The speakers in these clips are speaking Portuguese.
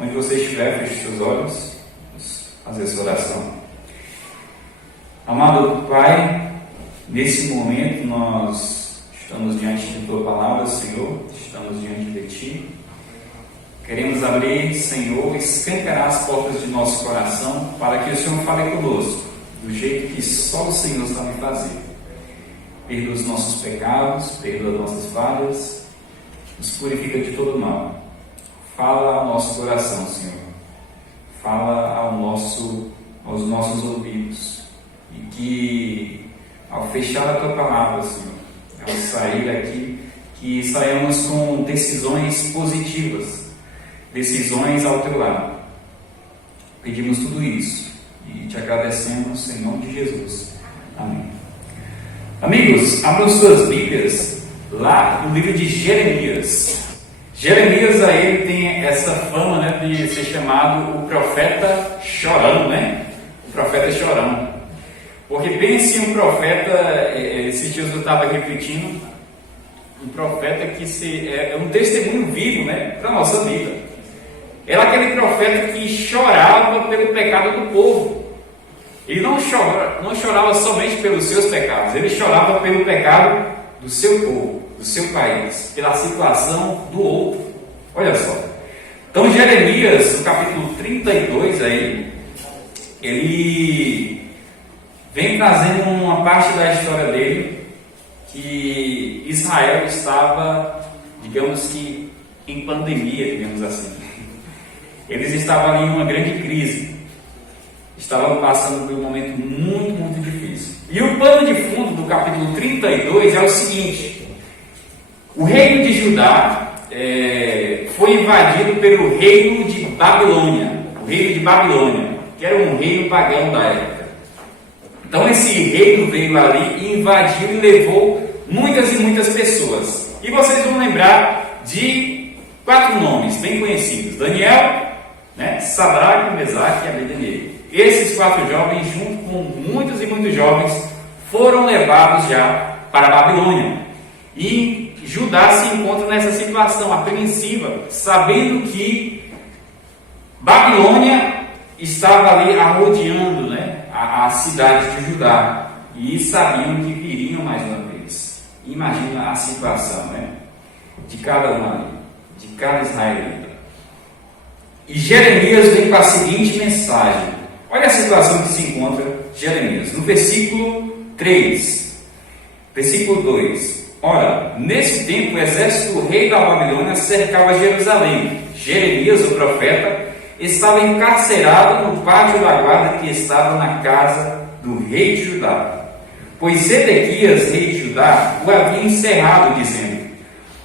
Onde você estiver, feche seus olhos, vamos fazer essa oração. Amado Pai, nesse momento nós estamos diante de Tua Palavra, Senhor, estamos diante de Ti. Queremos abrir, Senhor, escancarar as portas de nosso coração para que o Senhor fale conosco, do jeito que só o Senhor sabe fazer. Perdoa os nossos pecados, perdoa as nossas falhas, nos purifica de todo mal. Fala ao nosso coração, Senhor. Fala aos nossos ouvidos. E que, ao fechar a Tua Palavra, Senhor, ao sair daqui, que saiamos com decisões positivas, decisões ao Teu lado. Pedimos tudo isso e te agradecemos em nome de Jesus. Amém. Amigos, abram suas Bíblias lá no livro de Jeremias. Jeremias aí ele tem essa fama, né, de ser chamado o profeta chorão, né? O profeta chorão. Porque pense um profeta, esses dias eu estava refletindo, um profeta que é um testemunho vivo, né, para a nossa vida. Era aquele profeta que chorava pelo pecado do povo. Ele não chorava somente pelos seus pecados, ele chorava pelo pecado do seu povo, do seu país, pela situação do outro. Olha só. Então Jeremias, no capítulo 32 aí, ele vem trazendo uma parte da história dele que Israel estava, digamos que, em pandemia, digamos assim. Eles estavam ali em uma grande crise. Estavam passando por um momento muito, muito difícil. E o pano de fundo do capítulo 32 é o seguinte: o reino de Judá foi invadido pelo reino de Babilônia. O reino de Babilônia, que era um reino pagão da época. Então esse reino veio ali e invadiu e levou muitas e muitas pessoas. E vocês vão lembrar de 4 nomes bem conhecidos: Daniel, né, Sadraque, Mesaque e Abednego. Esses 4 jovens, junto com muitos e muitos jovens, foram levados já para a Babilônia. E Judá se encontra nessa situação apreensiva, sabendo que Babilônia estava ali arrodeando, né, a cidade de Judá. E sabiam que viriam mais uma vez. Imagina a situação, né, de cada um ali, de cada israelita. E Jeremias vem com a seguinte mensagem. Olha a situação que se encontra Jeremias. No versículo 3, versículo 2. Ora, nesse tempo o exército do rei da Babilônia cercava Jerusalém. Jeremias, o profeta, estava encarcerado no pátio da guarda que estava na casa do rei de Judá. Pois Zedequias, rei de Judá, o havia encerrado, dizendo: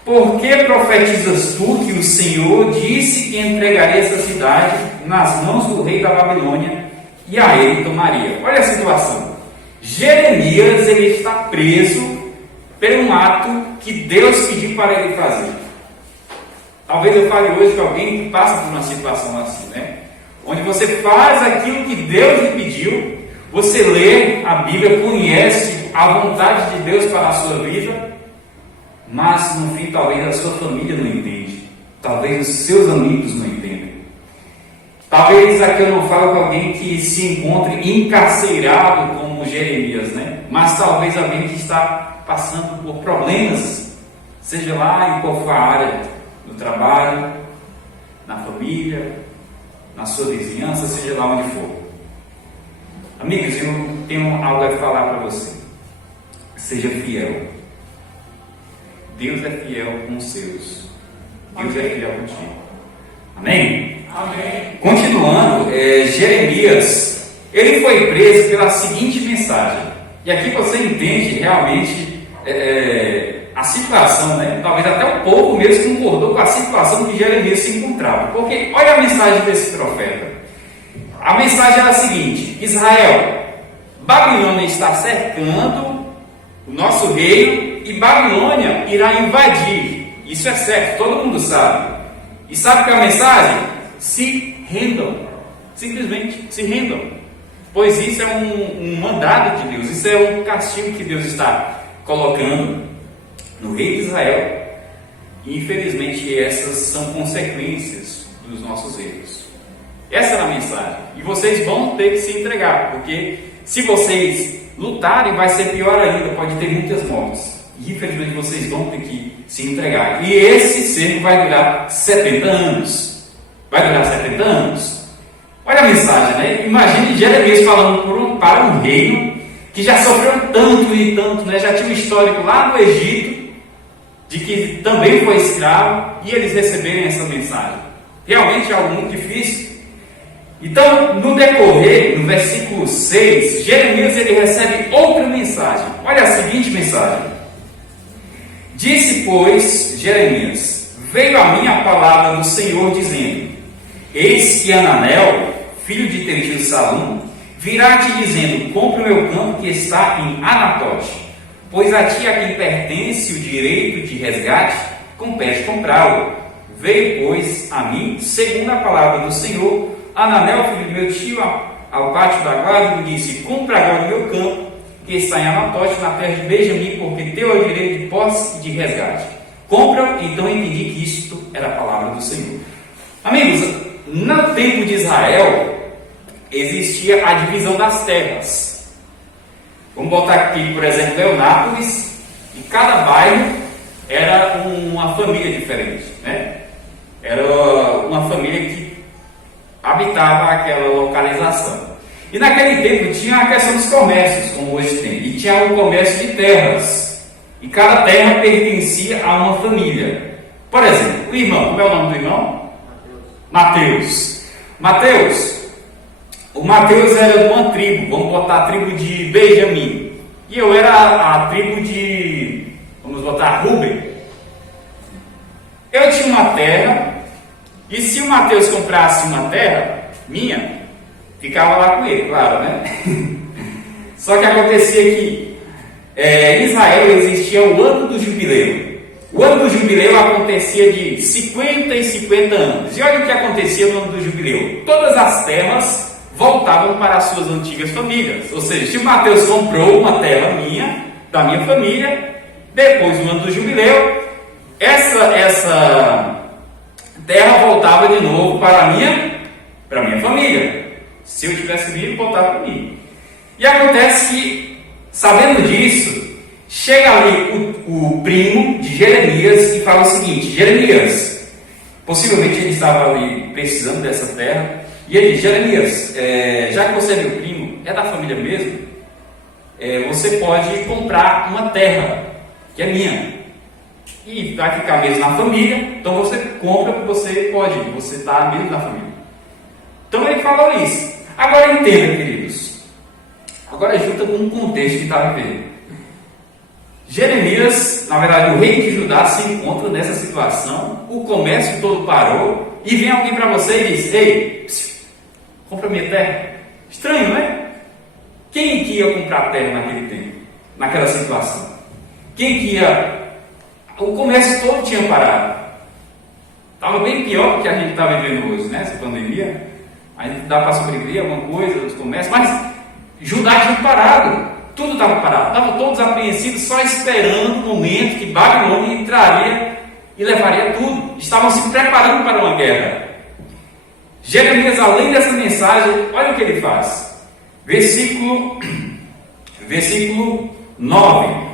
por que profetizas tu que o Senhor disse que entregaria essa cidade nas mãos do rei da Babilônia e a ele tomaria? Olha a situação. Jeremias ele está preso por um ato que Deus pediu para ele fazer. Talvez eu fale hoje com alguém que passa por uma situação assim, né? Onde você faz aquilo que Deus lhe pediu, você lê a Bíblia, conhece a vontade de Deus para a sua vida, mas no fim talvez a sua família não entende, talvez os seus amigos não entendem. Talvez aqui eu não falo com alguém que se encontre encarcerado como Jeremias, né? Mas talvez alguém que está passando por problemas, seja lá em qual for a área, no trabalho, na família, na sua vizinhança, seja lá onde for. Amigos, eu tenho algo a falar para você. Seja fiel. Deus é fiel com os seus. Deus é fiel contigo. Amém? Amém. Continuando, Jeremias, ele foi preso pela seguinte mensagem. E aqui você entende realmente a situação, né? Talvez até o povo mesmo concordou com a situação que Jeremias se encontrava. Porque olha a mensagem desse profeta. A mensagem era a seguinte: Israel, Babilônia está cercando o nosso reino e Babilônia irá invadir. Isso é certo, todo mundo sabe. E sabe qual é a mensagem? Se rendam. Simplesmente se rendam. Pois isso é um mandado de Deus, isso é um castigo que Deus está colocando no rei de Israel. E infelizmente essas são consequências dos nossos erros. Essa era a mensagem. E vocês vão ter que se entregar, porque se vocês lutarem, vai ser pior ainda, pode ter muitas mortes. E infelizmente vocês vão ter que se entregar. E esse cerco vai durar 70 anos. Vai durar 70 anos. Olha a mensagem, né? Imagine Jeremias falando para um reino que já sofreu tanto e tanto, né? Já tinha um histórico lá no Egito, de que também foi escravo, e eles receberem essa mensagem. Realmente é algo muito difícil. Então, no decorrer, no versículo 6, Jeremias ele recebe outra mensagem. Olha a seguinte mensagem. Disse, pois, Jeremias, veio a mim a palavra do Senhor, dizendo, eis que Ananel, filho de teu tio Salum, virá te dizendo, compre o meu campo que está em Anatote, pois a ti a quem pertence o direito de resgate, compete comprá-lo. Veio, pois, a mim, segundo a palavra do Senhor, Ananel, filho de meu tio, ao pátio da guarda, e me disse, compra agora o meu campo, que está em Anatote, na terra de Benjamim, porque teu é o direito de posse e de resgate. Compra, então entendi que isto era a palavra do Senhor. Amigos, no tempo de Israel, existia a divisão das terras. Vamos botar aqui, por exemplo, Leonápolis, e cada bairro era uma família diferente, né? Era uma família que habitava aquela localização. E naquele tempo tinha a questão dos comércios, como hoje tem, e tinha o comércio de terras. E cada terra pertencia a uma família. Por exemplo, o irmão, como é o nome do irmão? Mateus. O Mateus era de uma tribo, vamos botar a tribo de Benjamim. E eu era a tribo de, vamos botar, Ruben. Eu tinha uma terra, e se o Mateus comprasse uma terra minha, ficava lá com ele, claro, né? Só que acontecia que em Israel existia o ano do jubileu. O ano do jubileu acontecia de 50 e 50 anos. E olha o que acontecia no ano do jubileu. Todas as terras voltavam para as suas antigas famílias. Ou seja, se o Mateus comprou uma terra minha, da minha família, depois do ano do jubileu, essa terra voltava de novo para a minha família. Se eu tivesse vivo, voltava para mim. E acontece que, sabendo disso, chega ali o primo de Jeremias e fala o seguinte: Jeremias, possivelmente ele estava ali precisando dessa terra, e ele diz: Jeremias, já que você é meu primo, é da família mesmo, você pode comprar uma terra que é minha, e vai ficar mesmo na família, então você compra porque você está mesmo na família. Então ele falou isso. Agora entenda, queridos, agora junta com um contexto que está vivendo. Jeremias, na verdade o rei de Judá, se encontra nessa situação, o comércio todo parou, e vem alguém para você e diz: ei, compra minha terra. Estranho, não é? Quem que ia comprar terra naquele tempo, naquela situação? Quem que ia? O comércio todo tinha parado. Estava bem pior do que a gente está vivendo hoje, né? Essa pandemia. A gente dá para sobreviver alguma coisa, os comércios, mas Judá tinha parado. Tudo estava parado. Estavam todos apreensivos, só esperando o momento que Babilônia entraria e levaria tudo. Estavam se preparando para uma guerra. Jeremias, além dessa mensagem, olha o que ele faz. Versículo 9.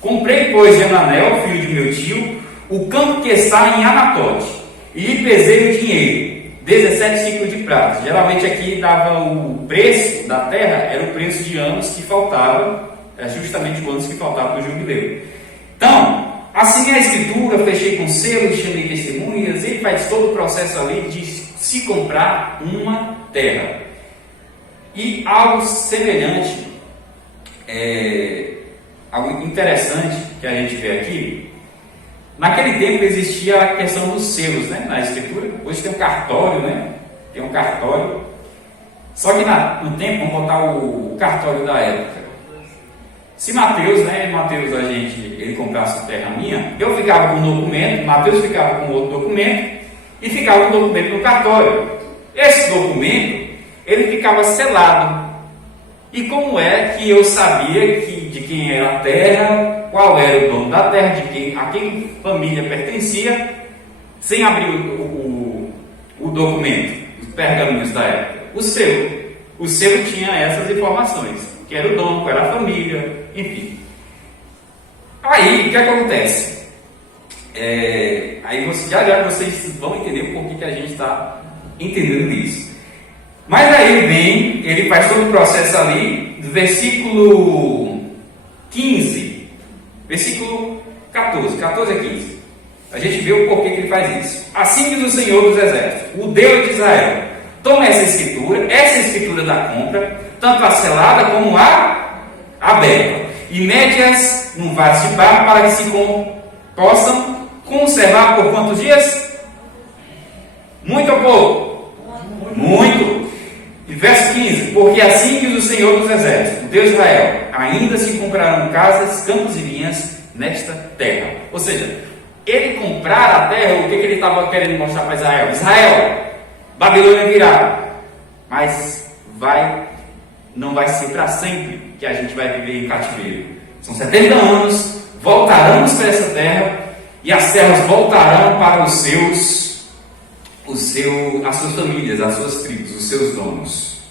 Comprei, pois, de Ananel, filho de meu tio, o campo que está em Anatote, e lhe pesei o dinheiro, 17 ciclos de prata. Geralmente aqui dava o preço da terra, era o preço de anos que faltava, justamente os anos que faltavam para o jubileu. Então, assinei a escritura, fechei com selo, chamei testemunhas, ele faz todo o processo ali de se comprar uma terra. E algo semelhante, algo interessante que a gente vê aqui, naquele tempo existia a questão dos selos, né, na escritura. Hoje tem um cartório, né? Tem um cartório. Só que no tempo, vamos botar o cartório da época. Se Mateus, ele comprasse a terra minha, eu ficava com um documento, Mateus ficava com outro documento, e ficava com o documento no cartório. Esse documento, ele ficava selado. E como é que eu sabia de quem era a terra, qual era o dono da terra, a quem família pertencia, sem abrir o documento, os pergaminhos da época? O selo. O selo tinha essas informações, que era o dono, era a família, enfim. Aí, o que acontece? Aí já vocês vão entender o porquê que a gente está entendendo isso. Mas aí ele faz todo o processo ali, do versículo 15, versículo 14 a 15. A gente vê o porquê que ele faz isso. Assim diz o Senhor dos Exércitos, o Deus de Israel: toma essa escritura da compra, tanto a selada como a aberta, e mede-as num vaso de barro para que se possam conservar por quantos dias? Muito ou pouco? Muito. E verso 15: porque assim diz o Senhor dos Exércitos, o Deus de Israel: ainda se comprarão casas, campos e vinhas nesta terra. Ou seja, ele comprar a terra, o que ele estava querendo mostrar para Israel? Israel, Babilônia virá, mas não vai ser para sempre que a gente vai viver em cativeiro. São 70 anos, voltaremos para essa terra e as terras voltarão para as suas famílias, as suas tribos, os seus donos.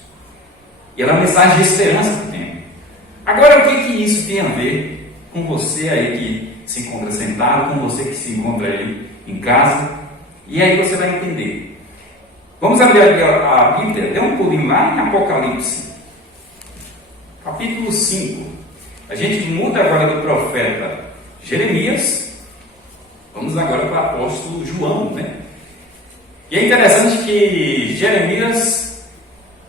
E ela é uma mensagem de esperança que tem. Agora, o que isso tem a ver com você aí que se encontra sentado, com você que se encontra aí em casa? E aí você vai entender. Vamos abrir a Bíblia, dê um pulinho lá em Apocalipse, capítulo 5. A gente muda agora do profeta Jeremias, vamos agora para o apóstolo João, né? E é interessante que Jeremias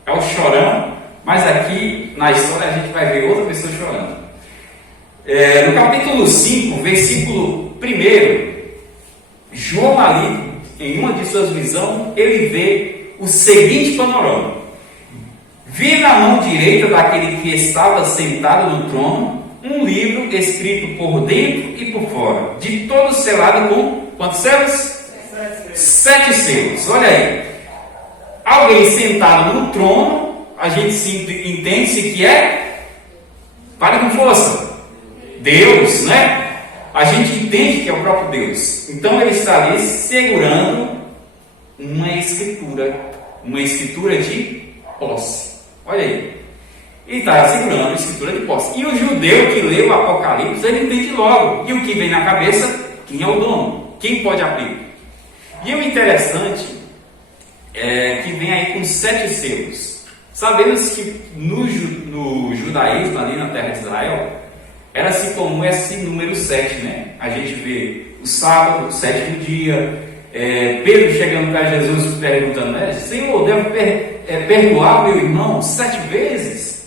é o chorão, mas aqui na história a gente vai ver outra pessoa chorando. No capítulo 5, versículo 1, João ali, em uma de suas visões, ele vê o seguinte panorama: vi na mão direita daquele que estava sentado no trono um livro escrito por dentro e por fora, de todo selado com quantos selos? 7 selos. Olha aí, alguém sentado no trono, a gente entende-se que fale com força, Deus, né? A gente entende que é o próprio Deus. Então ele está ali segurando uma escritura de posse. Olha aí, ele está segurando a escritura de posse. E o judeu que lê o Apocalipse, ele entende logo. E o que vem na cabeça? Quem é o dono? Quem pode abrir? E o interessante é que vem aí com 7 selos. Sabemos que no judaísmo, ali na terra de Israel, era-se comum esse número 7, né? A gente vê o sábado, o 7º dia, Pedro chegando para Jesus perguntando, né? Senhor, devo perdoar meu irmão 7 vezes?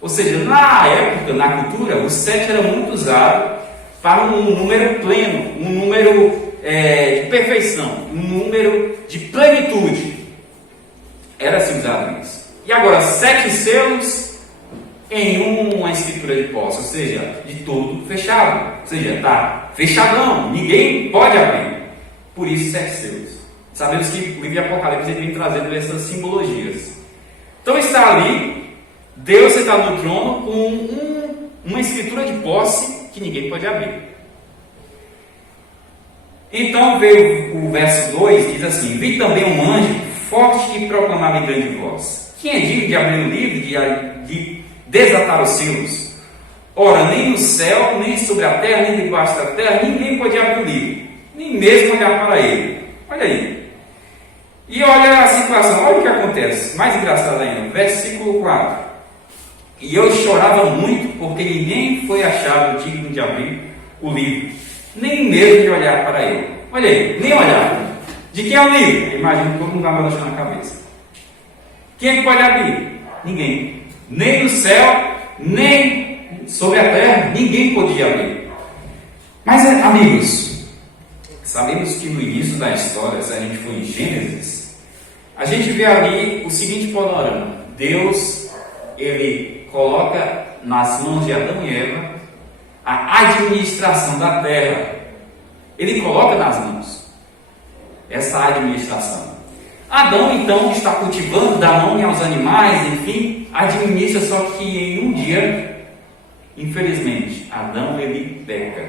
Ou seja, na época, na cultura, o 7 era muito usado para um número pleno, um número de perfeição, um número de plenitude. Era assim usado isso. E agora, 7 selos em uma escritura de posse, ou seja, de todo fechado, ou seja, está fechadão, ninguém pode abrir. Por isso 7 selos. Sabemos que o livro de Apocalipse vem trazendo essas simbologias. Então está ali Deus sentado no trono com uma escritura de posse que ninguém pode abrir. Então veio o verso 2, diz assim: vi também um anjo forte que proclamava em grande voz: quem é digno de abrir o livro, de desatar os selos? Ora, nem no céu, nem sobre a terra, nem debaixo da terra, ninguém pode abrir o livro, nem mesmo olhar para ele. Olha aí. E olha a situação, olha o que acontece. Mais engraçado ainda, versículo 4. E eu chorava muito, porque ninguém foi achado digno de abrir o livro, nem mesmo de olhar para ele. Olha aí, nem olhar. De quem é o livro? Imagina que todo mundo vai balançando na cabeça. Quem é que pode abrir? Ninguém. Nem no céu, nem sobre a terra, ninguém podia abrir. Mas, amigos, sabemos que no início da história, se a gente for em Gênesis, a gente vê ali o seguinte panorama: Deus, ele coloca nas mãos de Adão e Eva a administração da terra. Ele coloca nas mãos essa administração. Adão, então, está cultivando, dá nome aos animais, enfim, administra, só que em um dia, infelizmente, Adão, ele peca.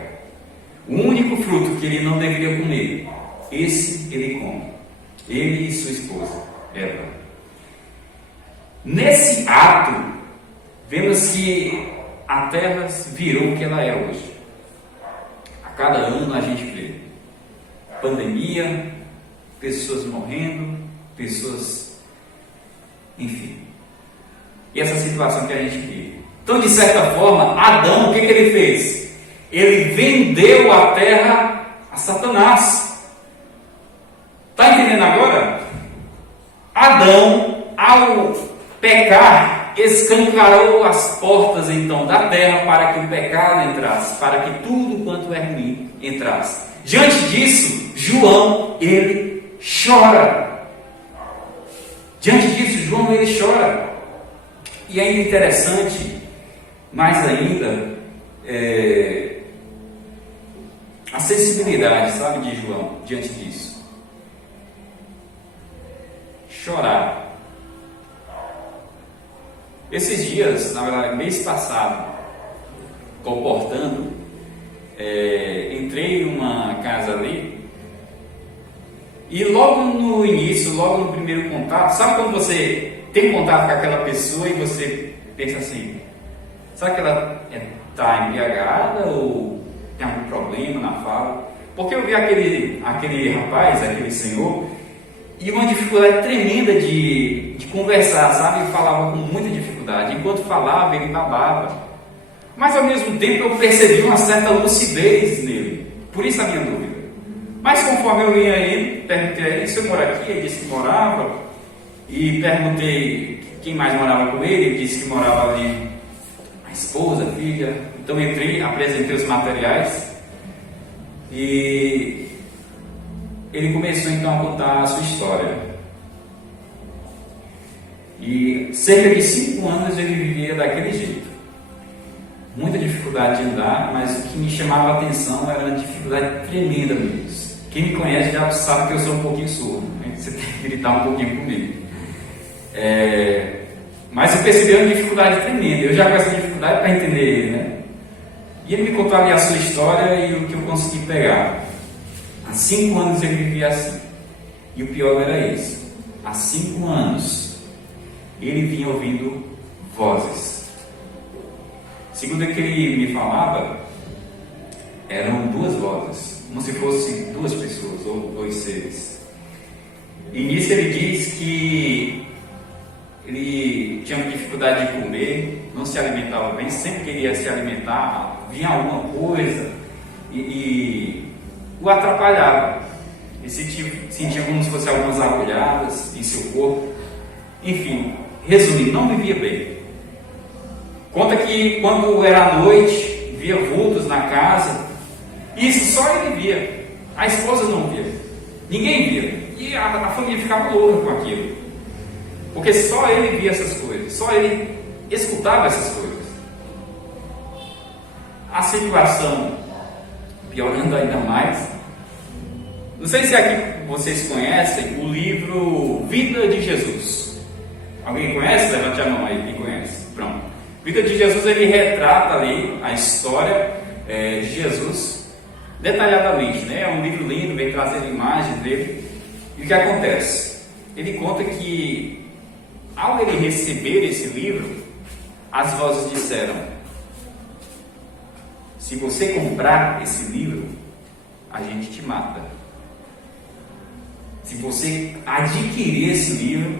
O único fruto que ele não deveria comer, esse ele come. ele e sua esposa, Eva. Nesse ato, vemos que a terra virou o que ela é hoje. A cada ano a gente vê pandemia, pessoas morrendo, pessoas, enfim. E essa situação que a gente vive. Então, de certa forma, Adão, o que ele fez? Ele vendeu a terra a Satanás. Está entendendo agora? Adão, ao pecar, escancarou as portas então da terra para que o pecado entrasse, para que tudo quanto é ruim entrasse. Diante disso, João, ele chora. Diante disso, João, ele chora. E ainda interessante, mais ainda, a sensibilidade, sabe, de João, diante disso. Chorar. Esses dias, na verdade, mês passado, comportando, entrei em uma casa ali, e logo no início, logo no primeiro contato, sabe quando você tem contato com aquela pessoa e você pensa assim, será que ela está embriagada ou tem algum problema na fala? Porque eu vi aquele rapaz, aquele senhor, e uma dificuldade tremenda de conversar, sabe? Ele falava com muita dificuldade. Enquanto falava, ele babava. Mas ao mesmo tempo eu percebi uma certa lucidez nele. Por isso a minha dúvida. Mas conforme eu ia ele, perguntei a ele se eu moro aqui, ele disse que morava. E perguntei quem mais morava com ele, ele disse que morava ali a esposa, a filha. Então entrei, apresentei os materiais e ele começou então a contar a sua história. E cerca de 5 anos ele vivia daquele jeito. Muita dificuldade de andar, mas o que me chamava a atenção era uma dificuldade tremenda mesmo. Quem me conhece já sabe que eu sou um pouquinho surdo, né? Você tem que gritar um pouquinho comigo. Mas eu percebi uma dificuldade tremenda. Eu já com essa dificuldade para entender ele, né? E ele me contou ali a sua história e o que eu consegui pegar. Há 5 anos ele vivia assim. E o pior era isso. Há 5 anos ele vinha ouvindo vozes. Segundo o que ele me falava, eram 2 vozes, como se fossem 2 pessoas ou 2 seres. E nisso ele diz que ele tinha dificuldade de comer, não se alimentava bem, sempre queria se alimentar, vinha alguma coisa e o atrapalhava. Ele sentia como se fossem algumas agulhadas em seu corpo. Enfim, resumindo, não vivia bem. Conta que quando era à noite, via vultos na casa, e isso só ele via, a esposa não via, ninguém via, e a família ficava louca com aquilo, porque só ele via essas coisas, só ele escutava essas coisas. A situação piorando ainda mais. Não sei se aqui vocês conhecem o livro Vida de Jesus. Alguém conhece? Levante a mão aí, quem conhece. Pronto. Vida de Jesus, ele retrata ali a história de Jesus detalhadamente, né? É um livro lindo, vem trazendo imagens dele. E o que acontece? Ele conta que ao ele receber esse livro, as vozes disseram: se você comprar esse livro, a gente te mata. Se você adquirir esse livro,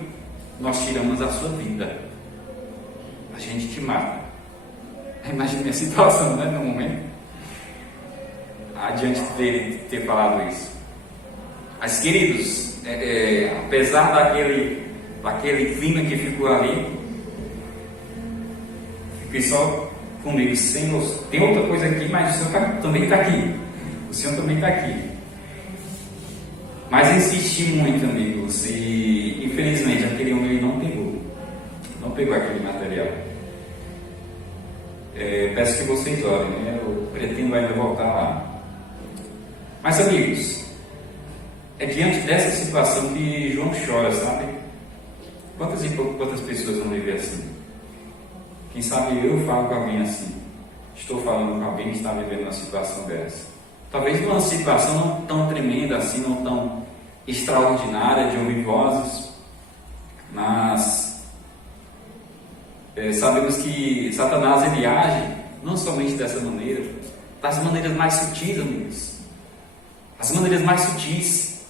nós tiramos a sua vida. A gente te mata. Imagine a situação, né, no momento, adiante dele ter falado isso. Mas, queridos, apesar daquele clima que ficou ali, fiquei só comigo. Senhor, tem outra coisa aqui, mas o Senhor também está aqui. O Senhor também está aqui. Mas insisti muito, amigos, e infelizmente aquele homem não pegou aquele material. Peço que vocês orem, né? Eu pretendo ainda voltar lá. Mas, amigos, é diante dessa situação que João chora, sabe? Quantas e quantas pessoas vão viver assim? Quem sabe eu falo com alguém assim. Estou falando com alguém que está vivendo uma situação dessa. Talvez uma situação não tão tremenda assim, não tão extraordinária de ouvir vozes, mas sabemos que Satanás ele age não somente dessa maneira, das maneiras mais sutis, amigos. As maneiras mais sutis.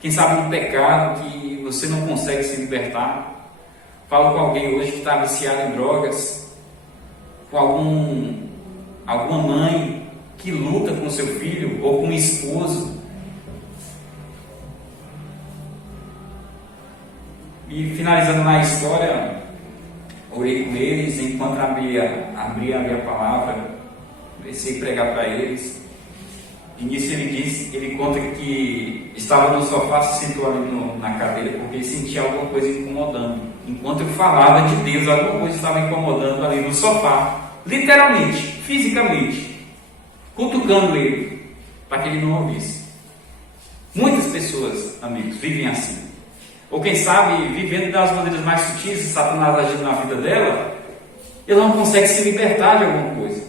Quem sabe um pecado que você não consegue se libertar. Falo com alguém hoje que está viciado em drogas, com alguma mãe que luta com seu filho ou com o esposo. E finalizando na história, orei com eles enquanto abria a minha palavra, comecei a pregar para eles. De início ele conta que estava no sofá, se sentou ali na cadeira, porque ele sentia alguma coisa incomodando. Enquanto eu falava de Deus, alguma coisa estava incomodando ali no sofá, literalmente, fisicamente, cutucando ele, para que ele não ouvisse. Muitas pessoas, amigos, vivem assim. Ou quem sabe, vivendo das maneiras mais sutis, Satanás agindo na vida dela, ela não consegue se libertar de alguma coisa.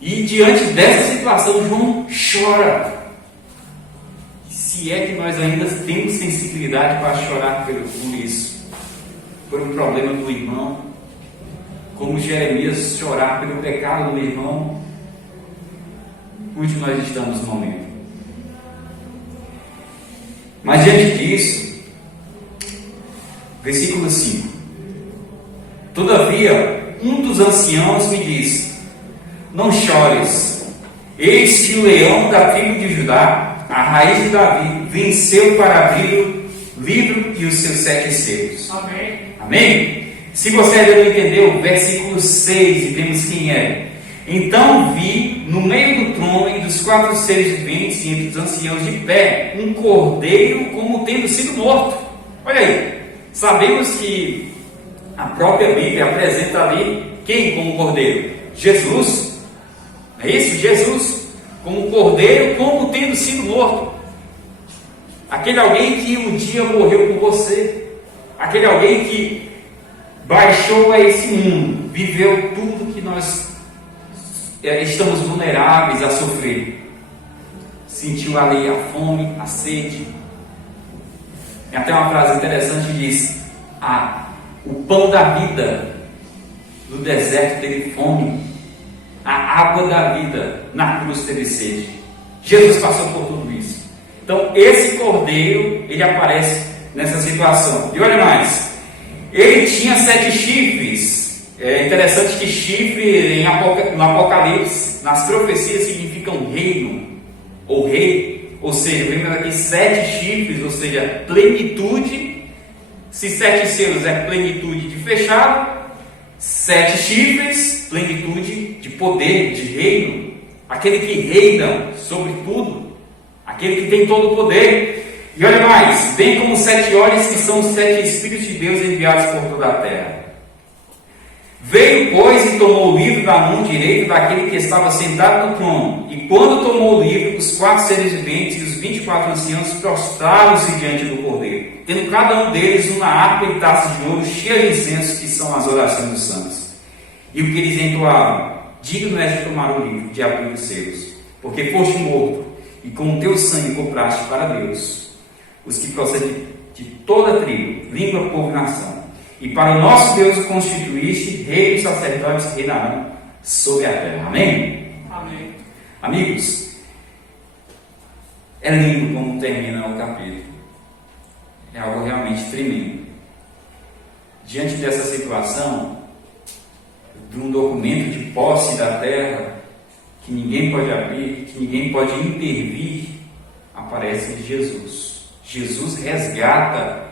E diante dessa situação, João chora. Se é que nós ainda temos sensibilidade para chorar por isso, por um problema do irmão, como Jeremias chorar pelo pecado do irmão, onde nós estamos no momento. Mas diante disso, versículo 5: Todavia, um dos anciãos me disse: Não chores, eis que o leão da tribo de Judá, a raiz de Davi, venceu para abrir o livro e os seus 7 selos. Amém. Amém? Se você ainda não entendeu, versículo 6, e vemos quem é. Então vi no meio do trono e dos 4 seres viventes e entre os anciãos de pé um cordeiro como tendo sido morto. Olha aí, sabemos que a própria Bíblia apresenta ali quem como cordeiro? Jesus. É isso? Jesus como cordeiro, como tendo sido morto. Aquele alguém que um dia morreu por você, aquele alguém que baixou a esse mundo, viveu tudo que nós estamos vulneráveis a sofrer. Sentiu ali a fome, a sede. Tem até uma frase interessante que diz: o pão da vida no deserto teve fome, a água da vida na cruz teve sede. Jesus passou por tudo isso. Então esse cordeiro, ele aparece nessa situação. E olha mais, ele tinha 7 chifres. É interessante que chifre no Apocalipse, nas profecias, significam reino ou rei. Ou seja, lembra daqui 7 chifres, ou seja, plenitude. Se 7 selos é plenitude de fechado, 7 chifres, plenitude de poder, de reino. Aquele que reina sobre tudo, aquele que tem todo o poder. E olha mais, bem como 7 olhos que são os 7 Espíritos de Deus enviados por toda a terra. Veio, pois, e tomou o livro da mão direita daquele que estava sentado no trono. E quando tomou o livro, os 4 seres viventes e os 24 anciãos prostraram-se diante do cordeiro, tendo cada um deles uma harpa e taça de ouro cheia de incenso, que são as orações dos santos. E o que eles entoavam: digno és de tomar o livro, de abrir os selos, porque foste morto, e com o teu sangue compraste para Deus os que procedem de toda tribo, língua, povo e nação. E para o nosso Deus o constituíste rei e sacerdotes que reinarão sobre a terra. Amém? Amém. Amigos, é lindo como termina o capítulo. É algo realmente tremendo. Diante dessa situação, de um documento de posse da terra, que ninguém pode abrir, que ninguém pode intervir, aparece Jesus. Jesus resgata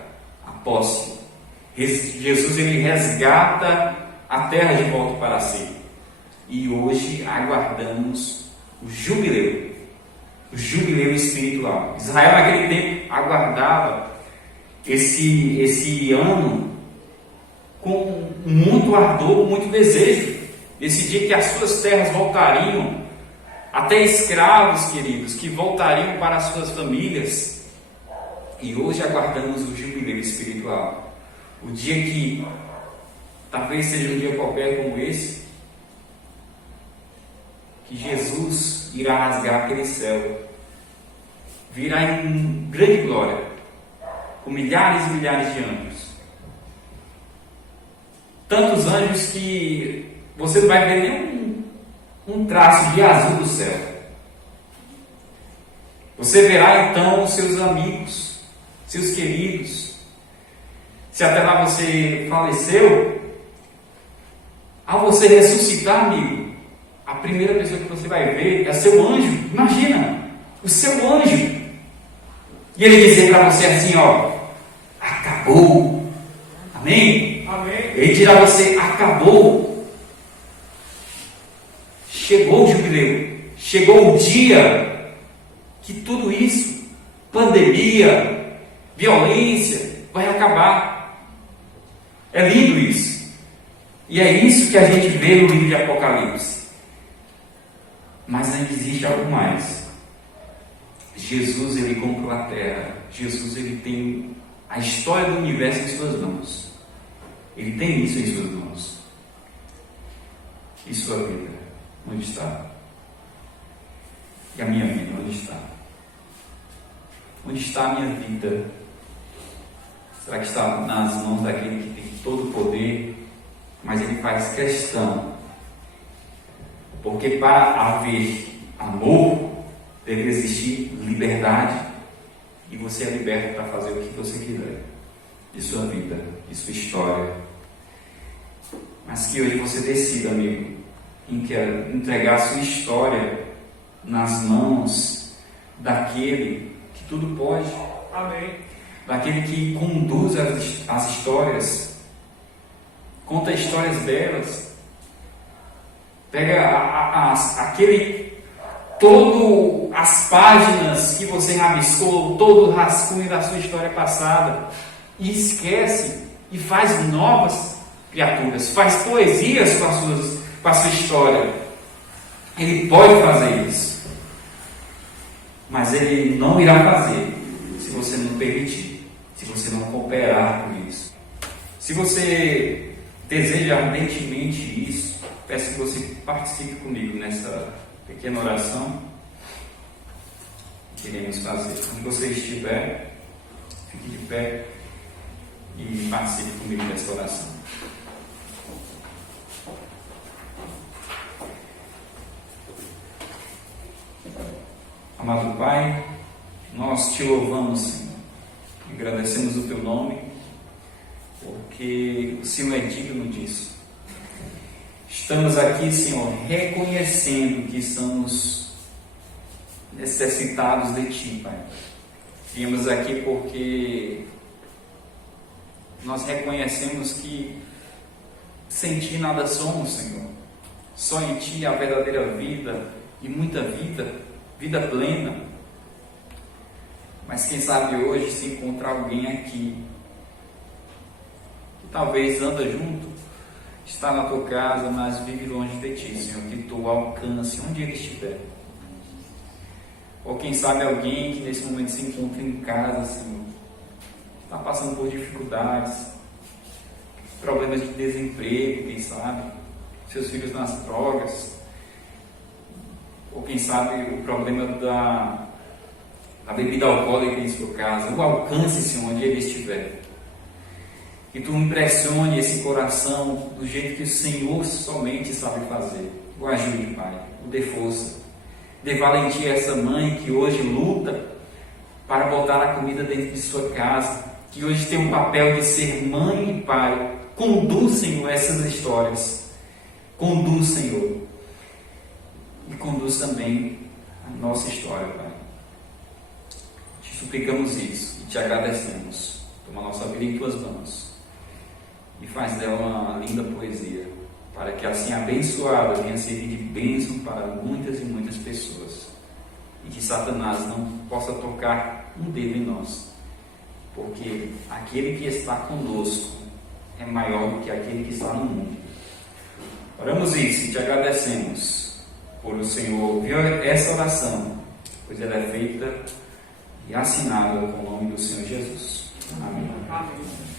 a posse. Jesus, ele resgata a terra de volta para si. E hoje aguardamos o jubileu espiritual. Israel naquele tempo aguardava esse ano com muito ardor, muito desejo. Esse dia que as suas terras voltariam, até escravos, queridos, que voltariam para as suas famílias. E hoje aguardamos o jubileu espiritual. O dia que talvez seja um dia qualquer como esse, que Jesus irá rasgar aquele céu virá em grande glória, com milhares e milhares de anjos. Tantos anjos que você não vai ver nem um traço de azul do céu. Você verá então os seus amigos, seus queridos. Se até lá você faleceu, ao você ressuscitar, amigo, a primeira pessoa que você vai ver é seu anjo. Imagina, o seu anjo. E ele dizer para você assim, ó, acabou. Amém? Amém. Ele dirá a você, acabou. Chegou o jubileu. Chegou o dia que tudo isso, pandemia, violência, vai acabar. É lindo isso. E é isso que a gente vê no livro de Apocalipse. Mas ainda existe algo mais. Jesus, ele comprou a terra. Jesus, ele tem a história do universo em suas mãos. Ele tem isso em suas mãos. E sua vida, onde está? E a minha vida, onde está? Onde está a minha vida? Será que está nas mãos daquele que tem todo o poder? Mas ele faz questão. Porque para haver amor, deve existir liberdade. E você é liberto para fazer o que você quiser. De sua vida, de sua história. Mas que hoje você decida, amigo, em entregar sua história nas mãos daquele que tudo pode. Amém. Daquele que conduz as histórias, conta histórias delas, pega todo as páginas que você rabiscou, todo o rascunho da sua história passada, e esquece e faz novas criaturas, faz poesias com a sua história. Ele pode fazer isso, mas ele não irá fazer se você não permitir, se você não cooperar com isso. Se você deseja ardentemente isso, peço que você participe comigo nessa pequena oração que iremos fazer. Quando você estiver, fique de pé e participe comigo dessa oração. Amado Pai, nós te louvamos, Senhor, e agradecemos o teu nome, porque o Senhor é digno disso. Estamos aqui, Senhor, reconhecendo que estamos necessitados de Ti, Pai. Viemos aqui porque nós reconhecemos que sem Ti nada somos, Senhor. Só em Ti a verdadeira vida e muita vida plena. Mas quem sabe hoje se encontrar alguém aqui que talvez anda junto, está na tua casa, mas vive longe de Ti, Senhor, que Tu alcance onde ele estiver. Ou quem sabe alguém que nesse momento se encontra em casa, Senhor, está passando por dificuldades, problemas de desemprego, quem sabe, seus filhos nas drogas, ou quem sabe o problema da bebida alcoólica em sua casa. O alcance, Senhor, onde ele estiver. Que Tu impressione esse coração do jeito que o Senhor somente sabe fazer. O ajude, Pai, o dê força. Dê valentia a essa mãe que hoje luta para botar a comida dentro de sua casa, que hoje tem um papel de ser mãe e pai. Conduz, Senhor, essas histórias. Conduz, Senhor. E conduz também a nossa história, Pai. Te suplicamos isso e te agradecemos. Toma a nossa vida em Tuas mãos e faz dela uma linda poesia, para que assim abençoada venha servir de bênção para muitas e muitas pessoas, e que Satanás não possa tocar um dedo em nós, porque aquele que está conosco é maior do que aquele que está no mundo. Oramos isso e te agradecemos por o Senhor ouvir essa oração, pois ela é feita e assinada com o nome do Senhor Jesus. Amém. Amém.